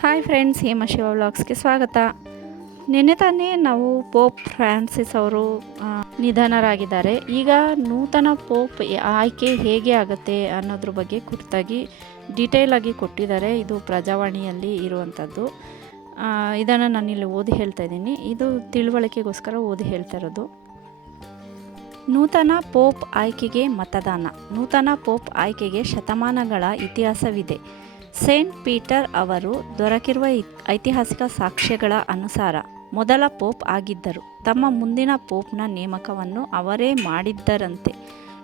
Hi friends, Hema Shiva ವ್ಲಾಗ್ಸ್ಗೆ ಸ್ವಾಗತ. ನಿನ್ನೆ ತಾನೇ ನಾವು ಪೋಪ್ ಫ್ರಾನ್ಸಿಸ್ ಅವರು ನಿಧನರಾಗಿದ್ದಾರೆ. ಈಗ ನೂತನ ಪೋಪ್ ಆಯ್ಕೆ ಹೇಗೆ ಆಗುತ್ತೆ ಅನ್ನೋದ್ರ ಬಗ್ಗೆ ಕುರಿತಾಗಿ ಡೀಟೇಲ್ ಆಗಿ ಕೊಟ್ಟಿದ್ದಾರೆ. ಇದು ಪ್ರಜಾವಾಣಿಯಲ್ಲಿ ಇರುವಂಥದ್ದು ಇದನ್ನು ನಾನು ಇಲ್ಲಿ ಓದಿ ಹೇಳ್ತಾ ಇದ್ದೀನಿ. ಇದು ತಿಳುವಳಿಕೆಗೋಸ್ಕರ ಓದಿ ಹೇಳ್ತಾ ಇರೋದು. ನೂತನ ಪೋಪ್ ಆಯ್ಕೆಗೆ ಮತದಾನ. ನೂತನ ಪೋಪ್ ಆಯ್ಕೆಗೆ ಶತಮಾನಗಳ ಇತಿಹಾಸವಿದೆ. ಸೇಂಟ್ ಪೀಟರ್ ಅವರು ದೊರಕಿರುವ ಐತಿಹಾಸಿಕ ಸಾಕ್ಷ್ಯಗಳ ಅನುಸಾರ ಮೊದಲ ಪೋಪ್ ಆಗಿದ್ದರು. ತಮ್ಮ ಮುಂದಿನ ಪೋಪ್ನ ನೇಮಕವನ್ನು ಅವರೇ ಮಾಡಿದ್ದರಂತೆ.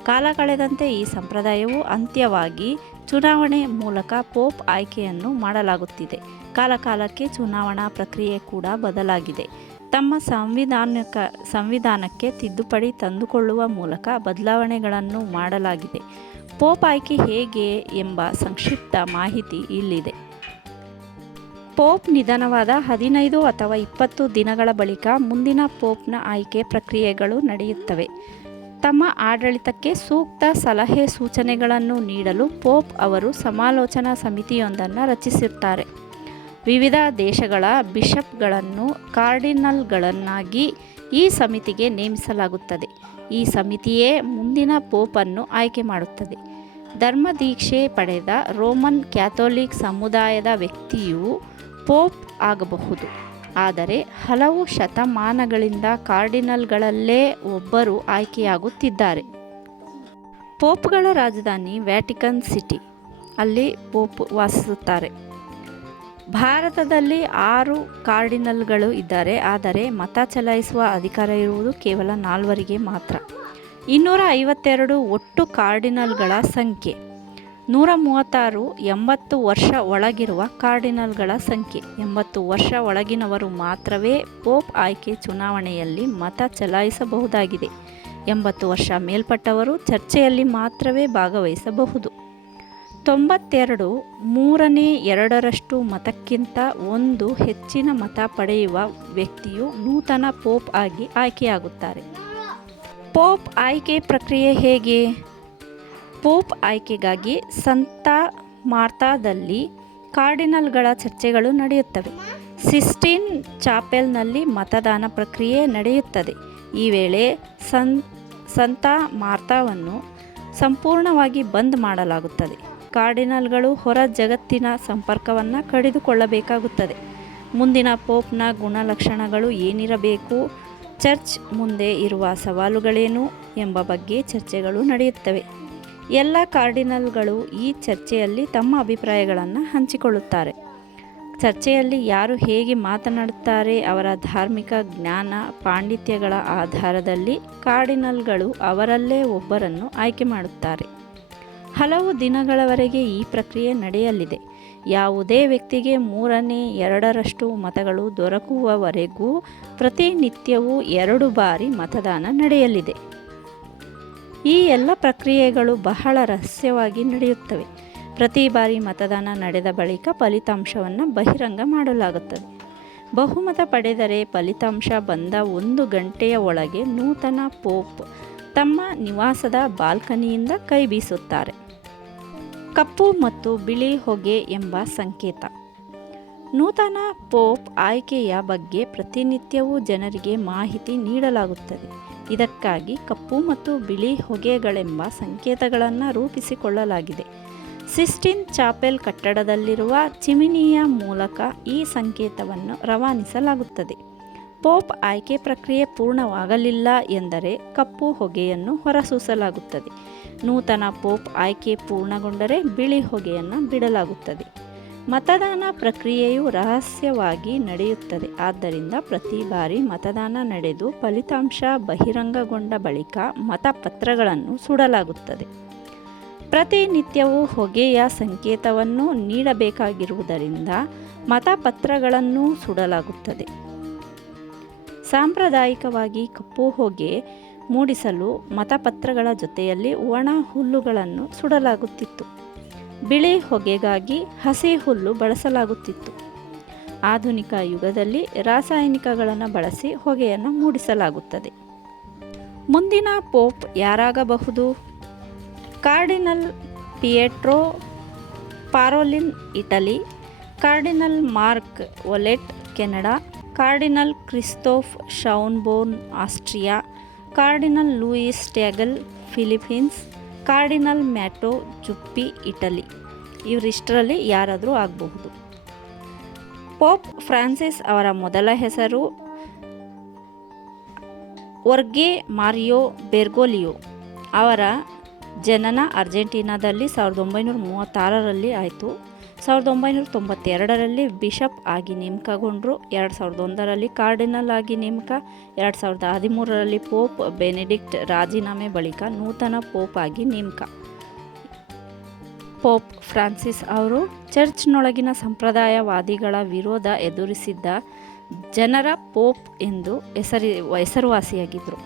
ಕಾಲ ಕಳೆದಂತೆ ಈ ಸಂಪ್ರದಾಯವು ಅಂತ್ಯವಾಗಿ ಚುನಾವಣೆ ಮೂಲಕ ಪೋಪ್ ಆಯ್ಕೆಯನ್ನು ಮಾಡಲಾಗುತ್ತಿದೆ. ಕಾಲಕಾಲಕ್ಕೆ ಚುನಾವಣಾ ಪ್ರಕ್ರಿಯೆ ಕೂಡ ಬದಲಾಗಿದೆ. ತಮ್ಮ ಸಂವಿಧಾನಕ ಸಂವಿಧಾನಕ್ಕೆ ತಿದ್ದುಪಡಿ ತಂದುಕೊಳ್ಳುವ ಮೂಲಕ ಬದಲಾವಣೆಗಳನ್ನು ಮಾಡಲಾಗಿದೆ. ಪೋಪ್ ಆಯ್ಕೆ ಹೇಗೆ ಎಂಬ ಸಂಕ್ಷಿಪ್ತ ಮಾಹಿತಿ ಇಲ್ಲಿದೆ. ಪೋಪ್ ನಿಧನವಾದ ಹದಿನೈದು ಅಥವಾ ಇಪ್ಪತ್ತು ದಿನಗಳ ಬಳಿಕ ಮುಂದಿನ ಪೋಪ್ನ ಆಯ್ಕೆ ಪ್ರಕ್ರಿಯೆಗಳು ನಡೆಯುತ್ತವೆ. ತಮ್ಮ ಆಡಳಿತಕ್ಕೆ ಸೂಕ್ತ ಸಲಹೆ ಸೂಚನೆಗಳನ್ನು ನೀಡಲು ಪೋಪ್ ಅವರು ಸಮಾಲೋಚನಾ ಸಮಿತಿಯೊಂದನ್ನು ರಚಿಸುತ್ತಾರೆ. ವಿವಿಧ ದೇಶಗಳ ಬಿಷಪ್ಗಳನ್ನು ಕಾರ್ಡಿನಲ್ಗಳನ್ನಾಗಿ ಈ ಸಮಿತಿಗೆ ನೇಮಿಸಲಾಗುತ್ತದೆ. ಈ ಸಮಿತಿಯೇ ಮುಂದಿನ ಪೋಪನ್ನು ಆಯ್ಕೆ ಮಾಡುತ್ತದೆ. ಧರ್ಮದೀಕ್ಷೆ ಪಡೆದ ರೋಮನ್ ಕ್ಯಾಥೋಲಿಕ್ ಸಮುದಾಯದ ವ್ಯಕ್ತಿಯು ಪೋಪ್ ಆಗಬಹುದು. ಆದರೆ ಹಲವು ಶತಮಾನಗಳಿಂದ ಕಾರ್ಡಿನಲ್ಗಳಲ್ಲೇ ಒಬ್ಬರು ಆಯ್ಕೆಯಾಗುತ್ತಿದ್ದಾರೆ. ಪೋಪ್ಗಳ ರಾಜಧಾನಿ ವ್ಯಾಟಿಕನ್ ಸಿಟಿ, ಅಲ್ಲಿ ಪೋಪ್ ವಾಸಿಸುತ್ತಾರೆ. ಭಾರತದಲ್ಲಿ ಆರು ಕಾರ್ಡಿನಲ್ಗಳು ಇದ್ದಾರೆ, ಆದರೆ ಮತ ಚಲಾಯಿಸುವ ಅಧಿಕಾರ ಇರುವುದು ಕೇವಲ ನಾಲ್ವರಿಗೆ ಮಾತ್ರ. ಇನ್ನೂರ ಐವತ್ತೆರಡು ಒಟ್ಟು ಕಾರ್ಡಿನಲ್ಗಳ ಸಂಖ್ಯೆ. ನೂರ ಮೂವತ್ತಾರು ಎಂಬತ್ತು ವರ್ಷ ಒಳಗಿರುವ ಕಾರ್ಡಿನಲ್ಗಳ ಸಂಖ್ಯೆ. ಎಂಬತ್ತು ವರ್ಷ ಒಳಗಿನವರು ಮಾತ್ರವೇ ಪೋಪ್ ಆಯ್ಕೆ ಚುನಾವಣೆಯಲ್ಲಿ ಮತ ಚಲಾಯಿಸಬಹುದಾಗಿದೆ. ಎಂಬತ್ತು ವರ್ಷ ಮೇಲ್ಪಟ್ಟವರು ಚರ್ಚೆಯಲ್ಲಿ ಮಾತ್ರವೇ ಭಾಗವಹಿಸಬಹುದು. ತೊಂಬತ್ತೆರಡು ಮೂರನೇ ಎರಡರಷ್ಟು ಮತಕ್ಕಿಂತ ಒಂದು ಹೆಚ್ಚಿನ ಮತ ಪಡೆಯುವ ವ್ಯಕ್ತಿಯು ನೂತನ ಪೋಪ್ ಆಗಿ ಆಯ್ಕೆಯಾಗುತ್ತಾರೆ. ಪೋಪ್ ಆಯ್ಕೆ ಪ್ರಕ್ರಿಯೆ ಹೇಗೆ? ಪೋಪ್ ಆಯ್ಕೆಗಾಗಿ ಸಂತ ಮಾರ್ತಾದಲ್ಲಿ ಕಾರ್ಡಿನಲ್ಗಳ ಚರ್ಚೆಗಳು ನಡೆಯುತ್ತವೆ. ಸಿಸ್ಟಿನ್ ಚಾಪೆಲ್ನಲ್ಲಿ ಮತದಾನ ಪ್ರಕ್ರಿಯೆ ನಡೆಯುತ್ತದೆ. ಈ ವೇಳೆ ಸನ್, ಸಂತ ಮಾರ್ತಾವನ್ನು ಸಂಪೂರ್ಣವಾಗಿ ಬಂದ್ ಮಾಡಲಾಗುತ್ತದೆ. ಕಾರ್ಡಿನಲ್ಗಳು ಹೊರ ಜಗತ್ತಿನ ಸಂಪರ್ಕವನ್ನು ಕಡಿದುಕೊಳ್ಳಬೇಕಾಗುತ್ತದೆ. ಮುಂದಿನ ಪೋಪ್ನ ಗುಣಲಕ್ಷಣಗಳು ಏನಿರಬೇಕು? ಚರ್ಚ್ ಮುಂದೆ ಇರುವ ಸವಾಲುಗಳೇನು ಎಂಬ ಬಗ್ಗೆ ಚರ್ಚೆಗಳು ನಡೆಯುತ್ತವೆ. ಎಲ್ಲ ಕಾರ್ಡಿನಲ್ಗಳು ಈ ಚರ್ಚೆಯಲ್ಲಿ ತಮ್ಮ ಅಭಿಪ್ರಾಯಗಳನ್ನು ಹಂಚಿಕೊಳ್ಳುತ್ತಾರೆ. ಚರ್ಚೆಯಲ್ಲಿ ಯಾರು ಹೇಗೆ ಮಾತನಾಡುತ್ತಾರೆ, ಅವರ ಧಾರ್ಮಿಕ ಜ್ಞಾನ, ಪಾಂಡಿತ್ಯಗಳ ಆಧಾರದಲ್ಲಿ ಕಾರ್ಡಿನಲ್ಗಳು ಅವರಲ್ಲೇ ಒಬ್ಬರನ್ನು ಆಯ್ಕೆ ಮಾಡುತ್ತಾರೆ. ಹಲವು ದಿನಗಳವರೆಗೆ ಈ ಪ್ರಕ್ರಿಯೆ ನಡೆಯಲಿದೆ. ಯಾವುದೇ ವ್ಯಕ್ತಿಗೆ ಮೂರನೇ, ಎರಡರಷ್ಟು ಮತಗಳು ದೊರಕುವವರೆಗೂ ಪ್ರತಿನಿತ್ಯವೂ ಎರಡು ಬಾರಿ ಮತದಾನ ನಡೆಯಲಿದೆ. ಈ ಎಲ್ಲ ಪ್ರಕ್ರಿಯೆಗಳು ಬಹಳ ರಹಸ್ಯವಾಗಿ ನಡೆಯುತ್ತವೆ. ಪ್ರತಿ ಬಾರಿ ಮತದಾನ ನಡೆದ ಬಳಿಕ ಫಲಿತಾಂಶವನ್ನು ಬಹಿರಂಗ ಮಾಡಲಾಗುತ್ತದೆ. ಬಹುಮತ ಪಡೆದರೆ ಫಲಿತಾಂಶ ಬಂದ ಒಂದು ಗಂಟೆಯ ಒಳಗೆ ನೂತನ ಪೋಪ್ ತಮ್ಮ ನಿವಾಸದ ಬಾಲ್ಕನಿಯಿಂದ ಕೈ ಬೀಸುತ್ತಾರೆ ಕಪ್ಪು ಮತ್ತು ಬಿಳಿ ಹೊಗೆ ಎಂಬ ಸಂಕೇತ. ನೂತನ ಪೋಪ್ ಆಯ್ಕೆಯ ಬಗ್ಗೆ ಪ್ರತಿನಿತ್ಯವೂ ಜನರಿಗೆ ಮಾಹಿತಿ ನೀಡಲಾಗುತ್ತದೆ. ಇದಕ್ಕಾಗಿ ಕಪ್ಪು ಮತ್ತು ಬಿಳಿ ಹೊಗೆಗಳೆಂಬ ಸಂಕೇತಗಳನ್ನು ರೂಪಿಸಿಕೊಳ್ಳಲಾಗಿದೆ. ಸಿಸ್ಟಿನ್ ಚಾಪೆಲ್ ಕಟ್ಟಡದಲ್ಲಿರುವ ಚಿಮಿನಿಯ ಮೂಲಕ ಈ ಸಂಕೇತವನ್ನು ರವಾನಿಸಲಾಗುತ್ತದೆ. ಪೋಪ್ ಆಯ್ಕೆ ಪ್ರಕ್ರಿಯೆ ಪೂರ್ಣವಾಗಲಿಲ್ಲ ಎಂದರೆ ಕಪ್ಪು ಹೊಗೆಯನ್ನು ಹೊರಸೂಸಲಾಗುತ್ತದೆ. ನೂತನ ಪೋಪ್ ಆಯ್ಕೆ ಪೂರ್ಣಗೊಂಡರೆ ಬಿಳಿ ಹೊಗೆಯನ್ನು ಬಿಡಲಾಗುತ್ತದೆ. ಮತದಾನ ಪ್ರಕ್ರಿಯೆಯು ರಹಸ್ಯವಾಗಿ ನಡೆಯುತ್ತದೆ. ಆದ್ದರಿಂದ ಪ್ರತಿ ಬಾರಿ ಮತದಾನ ನಡೆದು ಫಲಿತಾಂಶ ಬಹಿರಂಗಗೊಂಡ ಬಳಿಕ ಮತಪತ್ರಗಳನ್ನು ಸುಡಲಾಗುತ್ತದೆ. ಪ್ರತಿನಿತ್ಯವೂ ಹೊಗೆಯ ಸಂಕೇತವನ್ನು ನೀಡಬೇಕಾಗಿರುವುದರಿಂದ ಮತಪತ್ರಗಳನ್ನು ಸುಡಲಾಗುತ್ತದೆ. ಸಾಂಪ್ರದಾಯಿಕವಾಗಿ ಕಪ್ಪು ಹೊಗೆ ಮೂಡಿಸಲು ಮತಪತ್ರಗಳ ಜೊತೆಯಲ್ಲಿ ಒಣ ಹುಲ್ಲುಗಳನ್ನು ಸುಡಲಾಗುತ್ತಿತ್ತು. ಬಿಳಿ ಹೊಗೆಗಾಗಿ ಹಸಿ ಹುಲ್ಲು ಬಳಸಲಾಗುತ್ತಿತ್ತು. ಆಧುನಿಕ ಯುಗದಲ್ಲಿ ರಾಸಾಯನಿಕಗಳನ್ನು ಬಳಸಿ ಹೊಗೆಯನ್ನು ಮೂಡಿಸಲಾಗುತ್ತದೆ. ಮುಂದಿನ pope ಯಾರಾಗಬಹುದು? Cardinal Pietro Parolin, Italy. Cardinal Marc Ouellet Canada. Cardinal Christoph Schönborn Austria, cardinal Luis Tagle Philippines, cardinal Matteo Zuppi Italy. ಇವರಿಷ್ಟರಲ್ಲಿ ಯಾರಾದರೂ ಆಗಬಹುದು. ಪೋಪ್ ಫ್ರಾನ್ಸಿಸ್ ಅವರ ಮೊದಲ ಹೆಸರು ವರ್ಗೆ ಮಾರಿಯೋ ಬೆರ್ಗೋಲಿಯೋ ಅವರ ಜನನ ಅರ್ಜೆಂಟೀನಾದಲ್ಲಿ ಸಾವಿರದ ಒಂಬೈನೂರ ಮೂವತ್ತಾರರಲ್ಲಿ ಆಯಿತು. ಸಾವಿರದ ಒಂಬೈನೂರ ತೊಂಬತ್ತೆರಡರಲ್ಲಿ ಬಿಷಪ್ ಆಗಿ ನೇಮಕಗೊಂಡರು, ಎರಡು ಸಾವಿರದ ಒಂದರಲ್ಲಿ ಕಾರ್ಡಿನಲ್ ಆಗಿ ನೇಮಕ, ಎರಡು ಸಾವಿರದ ಹದಿಮೂರರಲ್ಲಿ ಪೋಪ್ ಬೆನೆಡಿಕ್ಟ್ ರಾಜೀನಾಮೆ ಬಳಿಕ ನೂತನ ಪೋಪ್ ಆಗಿ ನೇಮಕ. ಪೋಪ್ ಫ್ರಾನ್ಸಿಸ್ ಅವರು ಚರ್ಚ್ನೊಳಗಿನ ಸಂಪ್ರದಾಯವಾದಿಗಳ ವಿರೋಧ ಎದುರಿಸಿದ್ದ ಜನರ ಪೋಪ್ ಎಂದು ಹೆಸರಿ ಹೆಸರುವಾಸಿಯಾಗಿದ್ದರು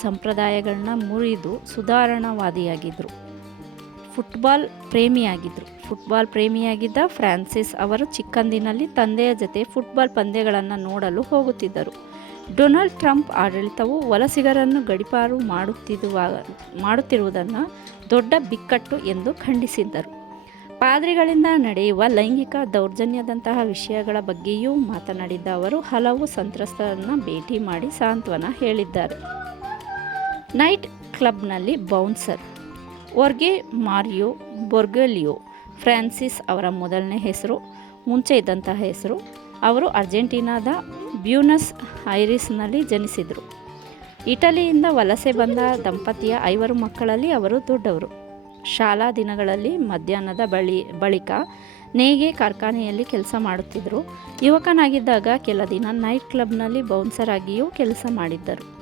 ಸಂಪ್ರದಾಯಗಳನ್ನ ಮುರಿದು ಸುಧಾರಣಾವಾದಿಯಾಗಿದ್ದರು ಫುಟ್ಬಾಲ್ ಪ್ರೇಮಿಯಾಗಿದ್ದರು ಫುಟ್ಬಾಲ್ ಪ್ರೇಮಿಯಾಗಿದ್ದ ಫ್ರಾನ್ಸಿಸ್ ಅವರು ಚಿಕ್ಕಂದಿನಲ್ಲಿ ತಂದೆಯ ಜೊತೆ ಫುಟ್ಬಾಲ್ ಪಂದ್ಯಗಳನ್ನು ನೋಡಲು ಹೋಗುತ್ತಿದ್ದರು. ಡೊನಾಲ್ಡ್ ಟ್ರಂಪ್ ಆಡಳಿತವು ವಲಸಿಗರನ್ನು ಗಡಿಪಾರು ಮಾಡುತ್ತಿರುವ, ಮಾಡುತ್ತಿರುವುದನ್ನು ದೊಡ್ಡ ಬಿಕ್ಕಟ್ಟು ಎಂದು ಖಂಡಿಸಿದ್ದರು. ಪಾದ್ರಿಗಳಿಂದ ನಡೆಯುವ ಲೈಂಗಿಕ ದೌರ್ಜನ್ಯದಂತಹ ವಿಷಯಗಳ ಬಗ್ಗೆಯೂ ಮಾತನಾಡಿದ್ದ ಅವರು, ಹಲವು ಸಂತ್ರಸ್ತರನ್ನು ಭೇಟಿ ಮಾಡಿ ಸಾಂತ್ವನ ಹೇಳಿದ್ದಾರೆ. ನೈಟ್ ಕ್ಲಬ್ನಲ್ಲಿ ಬೌನ್ಸರ್ ವರ್ಗೆ ಮಾರಿಯೋ ಬೊರ್ಗೊಲಿಯೋ ಫ್ರಾನ್ಸಿಸ್ ಅವರ ಮೊದಲನೇ ಹೆಸರು, ಮುಂಚೆ ಇದ್ದಂತಹ ಹೆಸರು. ಅವರು ಅರ್ಜೆಂಟೀನಾದ ಬ್ಯೂನಸ್ ಐರಿಸ್ನಲ್ಲಿ ಜನಿಸಿದರು. ಇಟಲಿಯಿಂದ ವಲಸೆ ಬಂದ ದಂಪತಿಯ ಐವರು ಮಕ್ಕಳಲ್ಲಿ ಅವರು ದೊಡ್ಡವರು. ಶಾಲಾ ದಿನಗಳಲ್ಲಿ ಮಧ್ಯಾಹ್ನದ ಬಳಿ, ಬಳಿಕ ನೇಯ್ಗೆ ಕಾರ್ಖಾನೆಯಲ್ಲಿ ಕೆಲಸ ಮಾಡುತ್ತಿದ್ದರು. ಯುವಕನಾಗಿದ್ದಾಗ ಕೆಲ ದಿನ ನೈಟ್ ಕ್ಲಬ್ನಲ್ಲಿ ಬೌನ್ಸರ್ ಆಗಿಯೂ ಕೆಲಸ ಮಾಡಿದ್ದರು.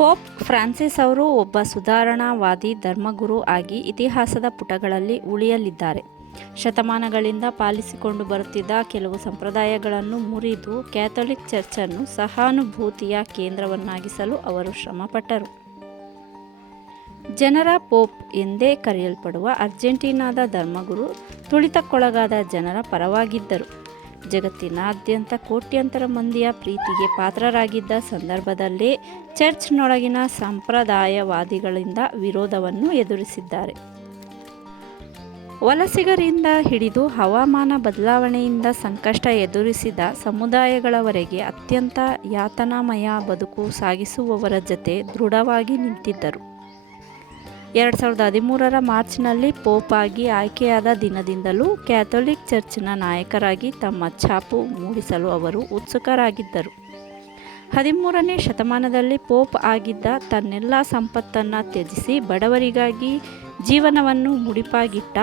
ಪೋಪ್ ಫ್ರಾನ್ಸಿಸ್ ಅವರು ಒಬ್ಬ ಸುಧಾರಣಾವಾದಿ ಧರ್ಮಗುರು ಆಗಿ ಇತಿಹಾಸದ ಪುಟಗಳಲ್ಲಿ ಉಳಿಯಲಿದ್ದಾರೆ. ಶತಮಾನಗಳಿಂದ ಪಾಲಿಸಿಕೊಂಡು ಬರುತ್ತಿದ್ದ ಕೆಲವು ಸಂಪ್ರದಾಯಗಳನ್ನು ಮುರಿದು ಕ್ಯಾಥೋಲಿಕ್ ಚರ್ಚನ್ನು ಸಹಾನುಭೂತಿಯ ಕೇಂದ್ರವನ್ನಾಗಿಸಲು ಅವರು ಶ್ರಮಪಟ್ಟರು. ಜನರ ಪೋಪ್ ಎಂದೇ ಕರೆಯಲ್ಪಡುವ ಅರ್ಜೆಂಟೀನಾದ ಧರ್ಮಗುರು ತುಳಿತಕ್ಕೊಳಗಾದ ಜನರ ಪರವಾಗಿದ್ದರು. ಜಗತ್ತಿನಾದ್ಯಂತ ಕೋಟ್ಯಂತರ ಮಂದಿಯ ಪ್ರೀತಿಗೆ ಪಾತ್ರರಾಗಿದ್ದ ಸಂದರ್ಭದಲ್ಲಿ ಚರ್ಚ್ನೊಳಗಿನ ಸಂಪ್ರದಾಯವಾದಿಗಳಿಂದ ವಿರೋಧವನ್ನು ಎದುರಿಸಿದ್ದಾರೆ. ವಲಸಿಗರಿಂದ ಹಿಡಿದು ಹವಾಮಾನ ಬದಲಾವಣೆಯಿಂದ ಸಂಕಷ್ಟ ಎದುರಿಸಿದ ಸಮುದಾಯಗಳವರೆಗೆ ಅತ್ಯಂತ ಯಾತನಾಮಯ ಬದುಕು ಸಾಗಿಸುವವರ ಜತೆ ದೃಢವಾಗಿ ನಿಂತಿದ್ದರು. ಎರಡು ಸಾವಿರದ ಹದಿಮೂರರ ಮಾರ್ಚ್ನಲ್ಲಿ ಪೋಪ್ ಆಗಿ ಆಯ್ಕೆಯಾದ ದಿನದಿಂದಲೂ ಕ್ಯಾಥೋಲಿಕ್ ಚರ್ಚ್ನ ನಾಯಕರಾಗಿ ತಮ್ಮ ಛಾಪು ಮೂಡಿಸಲು ಅವರು ಉತ್ಸುಕರಾಗಿದ್ದರು. ಹದಿಮೂರನೇ ಶತಮಾನದಲ್ಲಿ ಪೋಪ್ ಆಗಿದ್ದ ತನ್ನೆಲ್ಲ ಸಂಪತ್ತನ್ನು ತ್ಯಜಿಸಿ ಬಡವರಿಗಾಗಿ ಜೀವನವನ್ನು ಮುಡಿಪಾಗಿಟ್ಟ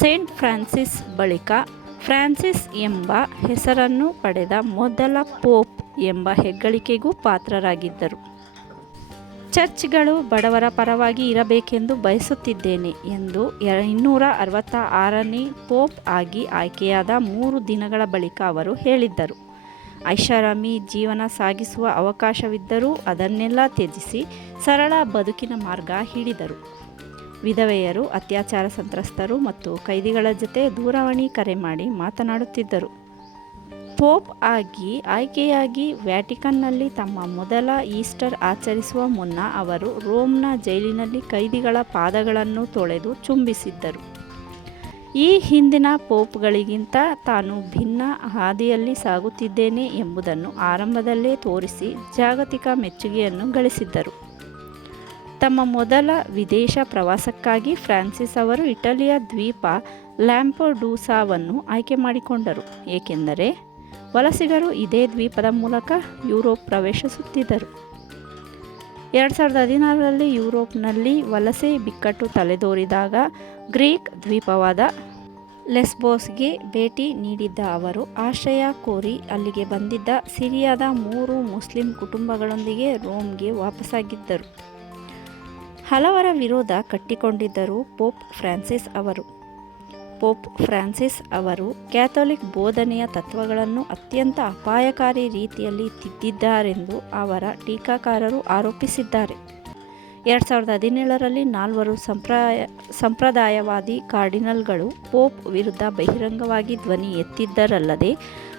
ಸೇಂಟ್ ಫ್ರಾನ್ಸಿಸ್ ಬಳಿಕ ಫ್ರಾನ್ಸಿಸ್ ಎಂಬ ಹೆಸರನ್ನು ಪಡೆದ ಮೊದಲ ಪೋಪ್ ಎಂಬ ಹೆಗ್ಗಳಿಕೆಗೂ ಪಾತ್ರರಾಗಿದ್ದರು. ಚರ್ಚ್ಗಳು ಬಡವರ ಪರವಾಗಿ ಇರಬೇಕೆಂದು ಬಯಸುತ್ತಿದ್ದೇನೆ ಎಂದು ಇನ್ನೂರ ಅರವತ್ತ ಆರನೇ ಪೋಪ್ ಆಗಿ ಆಯ್ಕೆಯಾದ ಮೂರು ದಿನಗಳ ಬಳಿಕ ಅವರು ಹೇಳಿದ್ದರು. ಐಷಾರಾಮಿ ಜೀವನ ಸಾಗಿಸುವ ಅವಕಾಶವಿದ್ದರೂ ಅದನ್ನೆಲ್ಲ ತ್ಯಜಿಸಿ ಸರಳ ಬದುಕಿನ ಮಾರ್ಗ ಹಿಡಿದರು. ವಿಧವೆಯರು, ಅತ್ಯಾಚಾರ ಸಂತ್ರಸ್ತರು ಮತ್ತು ಕೈದಿಗಳ ಜೊತೆ ದೂರವಾಣಿ ಕರೆ ಮಾಡಿ ಮಾತನಾಡುತ್ತಿದ್ದರು. ಪೋಪ್ ಆಗಿ, ಆಯ್ಕೆಯಾಗಿ ವ್ಯಾಟಿಕನ್ನಲ್ಲಿ ತಮ್ಮ ಮೊದಲ ಈಸ್ಟರ್ ಆಚರಿಸುವ ಮುನ್ನ ಅವರು ರೋಮ್ನ ಜೈಲಿನಲ್ಲಿ ಕೈದಿಗಳ ಪಾದಗಳನ್ನು ತೊಳೆದು ಚುಂಬಿಸಿದ್ದರು. ಈ ಹಿಂದಿನ ಪೋಪ್ಗಳಿಗಿಂತ ತಾನು ಭಿನ್ನ ಹಾದಿಯಲ್ಲಿ ಸಾಗುತ್ತಿದ್ದೇನೆ ಎಂಬುದನ್ನು ಆರಂಭದಲ್ಲೇ ತೋರಿಸಿ ಜಾಗತಿಕ ಮೆಚ್ಚುಗೆಯನ್ನು ಗಳಿಸಿದ್ದರು. ತಮ್ಮ ಮೊದಲ ವಿದೇಶ ಪ್ರವಾಸಕ್ಕಾಗಿ ಫ್ರಾನ್ಸಿಸ್ ಅವರು ಇಟಲಿಯ ದ್ವೀಪ ಲ್ಯಾಂಪೋಡೂಸಾವನ್ನು ಆಯ್ಕೆ ಮಾಡಿಕೊಂಡರು. ಏಕೆಂದರೆ ವಲಸಿಗರು ಇದೇ ದ್ವೀಪದ ಮೂಲಕ ಯುರೋಪ್ ಪ್ರವೇಶಿಸುತ್ತಿದ್ದರು. ಎರಡು ಸಾವಿರದ ಹದಿನಾರರಲ್ಲಿ ಯುರೋಪ್ನಲ್ಲಿ ವಲಸೆ ಬಿಕ್ಕಟ್ಟು ತಲೆದೋರಿದಾಗ ಗ್ರೀಕ್ ದ್ವೀಪವಾದ ಲೆಸ್ಬೋಸ್ಗೆ ಭೇಟಿ ನೀಡಿದ್ದ ಅವರು, ಆಶ್ರಯ ಕೋರಿ ಅಲ್ಲಿಗೆ ಬಂದಿದ್ದ ಸಿರಿಯಾದ ಮೂರು ಮುಸ್ಲಿಂ ಕುಟುಂಬಗಳೊಂದಿಗೆ ರೋಮ್ಗೆ ವಾಪಸ್ಸಾಗಿದ್ದರು. ಹಲವರ ವಿರೋಧ ಕಟ್ಟಿಕೊಂಡಿದ್ದರು ಪೋಪ್ ಫ್ರಾನ್ಸಿಸ್ ಅವರು. ಪೋಪ್ ಫ್ರಾನ್ಸಿಸ್ ಅವರು ಕ್ಯಾಥೋಲಿಕ್ ಬೋಧನೆಯ ತತ್ವಗಳನ್ನು ಅತ್ಯಂತ ಅಪಾಯಕಾರಿ ರೀತಿಯಲ್ಲಿ ತಿದ್ದಿದ್ದಾರೆಂದು ಅವರ ಟೀಕಾಕಾರರು ಆರೋಪಿಸಿದ್ದಾರೆ. ಎರಡು ಸಾವಿರದ ಹದಿನೇಳರಲ್ಲಿ ನಾಲ್ವರು ಸಂಪ್ರಾಯ ಸಂಪ್ರದಾಯವಾದಿ ಕಾರ್ಡಿನಲ್ಗಳು ಪೋಪ್ ವಿರುದ್ಧ ಬಹಿರಂಗವಾಗಿ ಧ್ವನಿ ಎತ್ತಿದ್ದರಲ್ಲದೆ,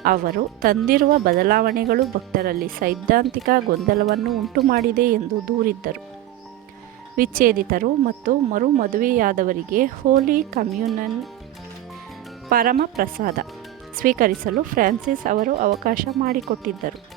ಅವರು ತಂದಿರುವ ಬದಲಾವಣೆಗಳು ಭಕ್ತರಲ್ಲಿ ಸೈದ್ಧಾಂತಿಕ ಗೊಂದಲವನ್ನು ಉಂಟುಮಾಡಿದೆ ಎಂದು ದೂರಿದ್ದರು. ವಿಚ್ಛೇದಿತರು ಮತ್ತು ಮರು ಮದುವೆಯಾದವರಿಗೆ ಹೋಲಿ ಕಮ್ಯುನನ್ ಪರಮ ಪ್ರಸಾದ ಸ್ವೀಕರಿಸಲು ಫ್ರಾನ್ಸಿಸ್ ಅವರು ಅವಕಾಶ ಮಾಡಿಕೊಟ್ಟಿದ್ದರು.